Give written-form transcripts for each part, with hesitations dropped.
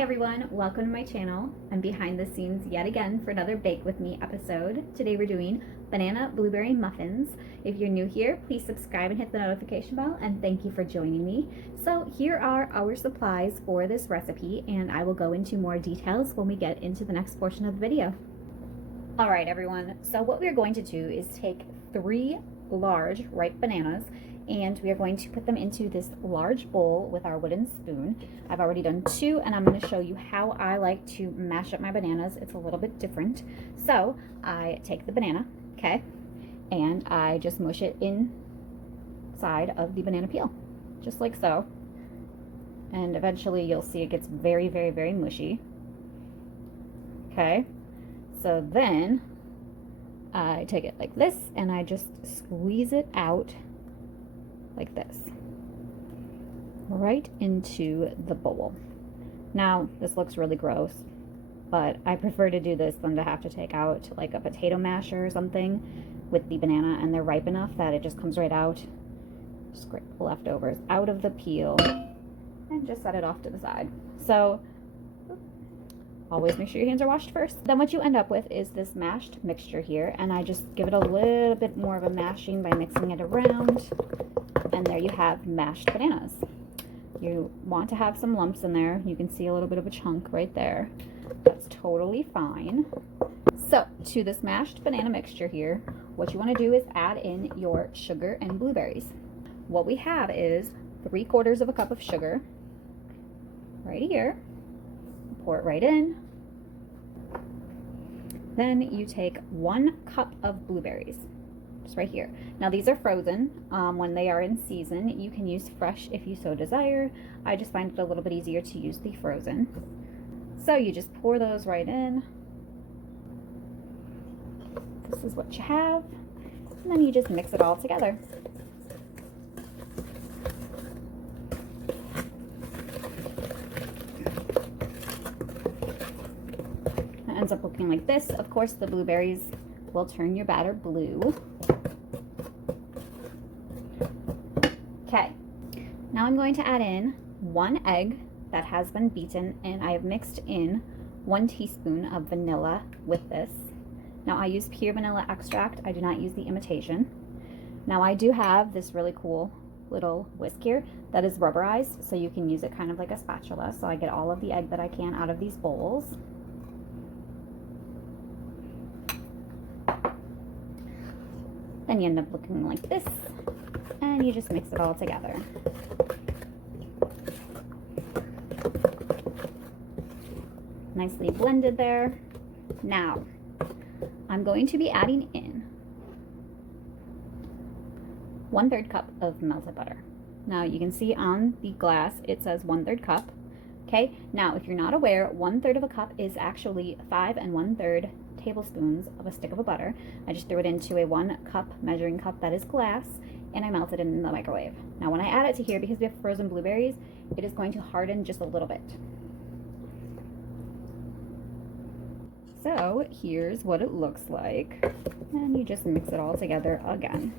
Hi everyone, welcome to my channel. I'm behind the scenes yet again for another Bake With Me episode. Today we're doing banana blueberry muffins. If you're new here, please subscribe and hit the notification bell, and thank you for joining me. So here are our supplies for this recipe, and I will go into more details when we get into the next portion of the video. Alright everyone, so what we're going to do is take 3 large ripe bananas, and we are going to put them into this large bowl with our wooden spoon. I've already done 2, and I'm going to show you how I like to mash up my bananas. It's a little bit different. So I take the banana, okay, and I just mush it inside of the banana peel, just like so. And eventually you'll see it gets very, very, very mushy. Okay, so then I take it like this, and I just squeeze it out like this, right into the bowl. Now, this looks really gross, but I prefer to do this than to have to take out like a potato masher or something with the banana, and they're ripe enough that it just comes right out. Scrape the leftovers out of the peel and just set it off to the side. So always make sure your hands are washed first. Then what you end up with is this mashed mixture here, and I just give it a little bit more of a mashing by mixing it around. And there you have mashed bananas. You want to have some lumps in there. You can see a little bit of a chunk right there. That's totally fine. So to this mashed banana mixture here, what you want to do is add in your sugar and blueberries. What we have is 3/4 of a cup of sugar right here. Pour it right in. Then you take 1 cup of blueberries. Right here. Now these are frozen. When they are in season, you can use fresh if you so desire. I just find it a little bit easier to use the frozen. So you just pour those right in. This is what you have. And then you just mix it all together. It ends up looking like this. Of course, the blueberries will turn your batter blue. Okay, now I'm going to add in 1 egg that has been beaten, and I have mixed in 1 teaspoon of vanilla with this. Now I use pure vanilla extract. I do not use the imitation. Now I do have this really cool little whisk here that is rubberized, so you can use it kind of like a spatula. So I get all of the egg that I can out of these bowls. Then you end up looking like this, and you just mix it all together. Nicely blended there. Now, I'm going to be adding in 1/3 cup of melted butter. Now, you can see on the glass it says 1/3 cup. Okay, now if you're not aware, 1/3 of a cup is actually 5 1/3 tablespoons of a stick of butter. I just threw it into a 1 cup measuring cup that is glass, and I melted it in the microwave. Now when I add it to here, because we have frozen blueberries, it is going to harden just a little bit. So here's what it looks like, and you just mix it all together again.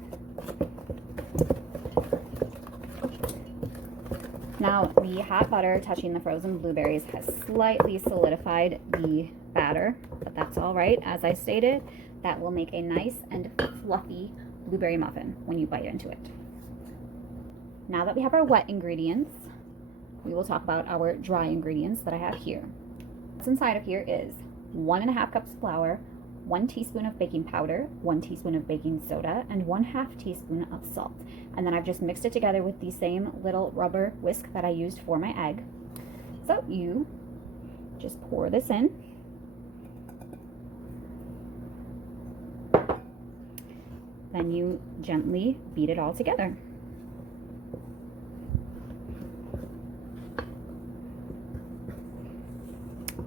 Now the hot butter touching the frozen blueberries has slightly solidified the batter, but that's all right. As I stated, that will make a nice and fluffy blueberry muffin when you bite into it. Now that we have our wet ingredients, we will talk about our dry ingredients that I have here. What's inside of here is 1½ cups flour, 1 teaspoon of baking powder, 1 teaspoon of baking soda, and 1/2 teaspoon of salt. And then I've just mixed it together with the same little rubber whisk that I used for my egg. So you just pour this in. Then you gently beat it all together.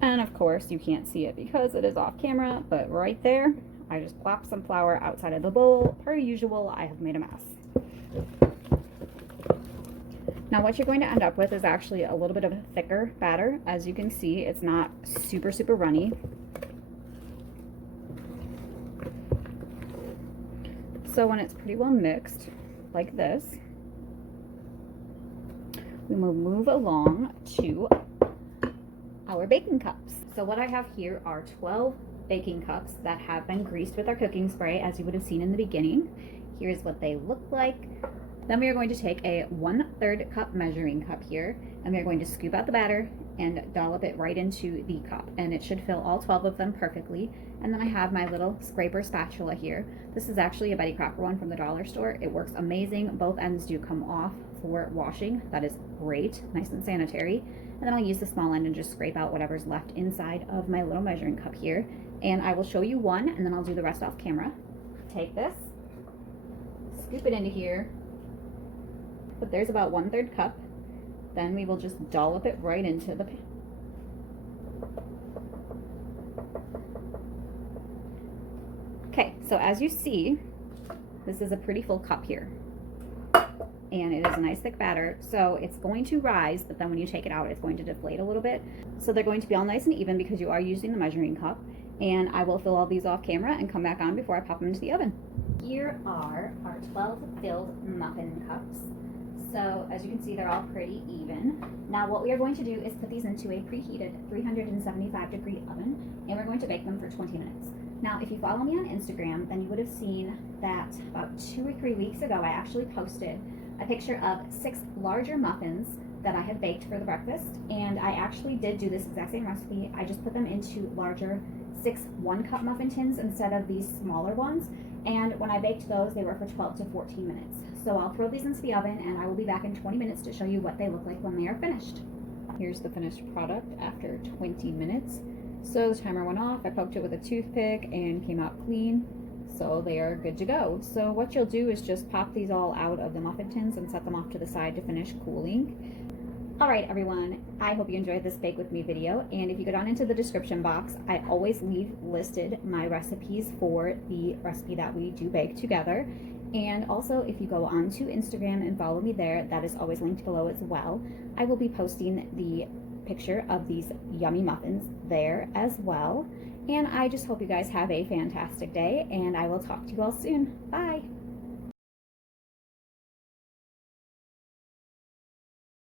And of course you can't see it because it is off camera, but right there, I just plop some flour outside of the bowl. Per usual, I have made a mess. Now what you're going to end up with is actually a little bit of a thicker batter. As you can see, it's not super, super runny. So when it's pretty well mixed, like this, we will move along to our baking cups. So what I have here are 12 baking cups that have been greased with our cooking spray, as you would have seen in the beginning. Here's what they look like. Then we are going to take a 1/3 cup measuring cup here, and we are going to scoop out the batter and dollop it right into the cup, and it should fill all 12 of them perfectly. And then I have my little scraper spatula here. This is actually a Betty Crocker one from the dollar store. It works amazing. Both ends do come off for washing. That is great, nice and sanitary. And then I'll use the small end and just scrape out whatever's left inside of my little measuring cup here. And I will show you one, and then I'll do the rest off camera. Take this, scoop it into here, but there's about 1/3 cup. Then we will just dollop it right into the pan. Okay, so as you see, this is a pretty full cup here. And it is a nice thick batter, so it's going to rise, but then when you take it out, it's going to deflate a little bit. So they're going to be all nice and even because you are using the measuring cup. And I will fill all these off camera and come back on before I pop them into the oven. Here are our 12 filled muffin cups. So as you can see, they're all pretty even. Now what we are going to do is put these into a preheated 375-degree oven, and we're going to bake them for 20 minutes. Now if you follow me on Instagram, then you would have seen that about 2 or 3 weeks ago, I actually posted a picture of 6 larger muffins that I had baked for the breakfast, and I actually did do this exact same recipe. I just put them into larger 6 1-cup muffin tins instead of these smaller ones, and when I baked those, they were for 12 to 14 minutes. So I'll throw these into the oven, and I will be back in 20 minutes to show you what they look like when they are finished. Here's the finished product after 20 minutes. So the timer went off, I poked it with a toothpick and came out clean. So they are good to go. So what you'll do is just pop these all out of the muffin tins and set them off to the side to finish cooling. Alright everyone, I hope you enjoyed this Bake With Me video, and if you go down into the description box, I always leave listed my recipes for the recipe that we do bake together. And also, if you go onto Instagram and follow me there, that is always linked below as well. I will be posting the picture of these yummy muffins there as well. And I just hope you guys have a fantastic day, and I will talk to you all soon. Bye!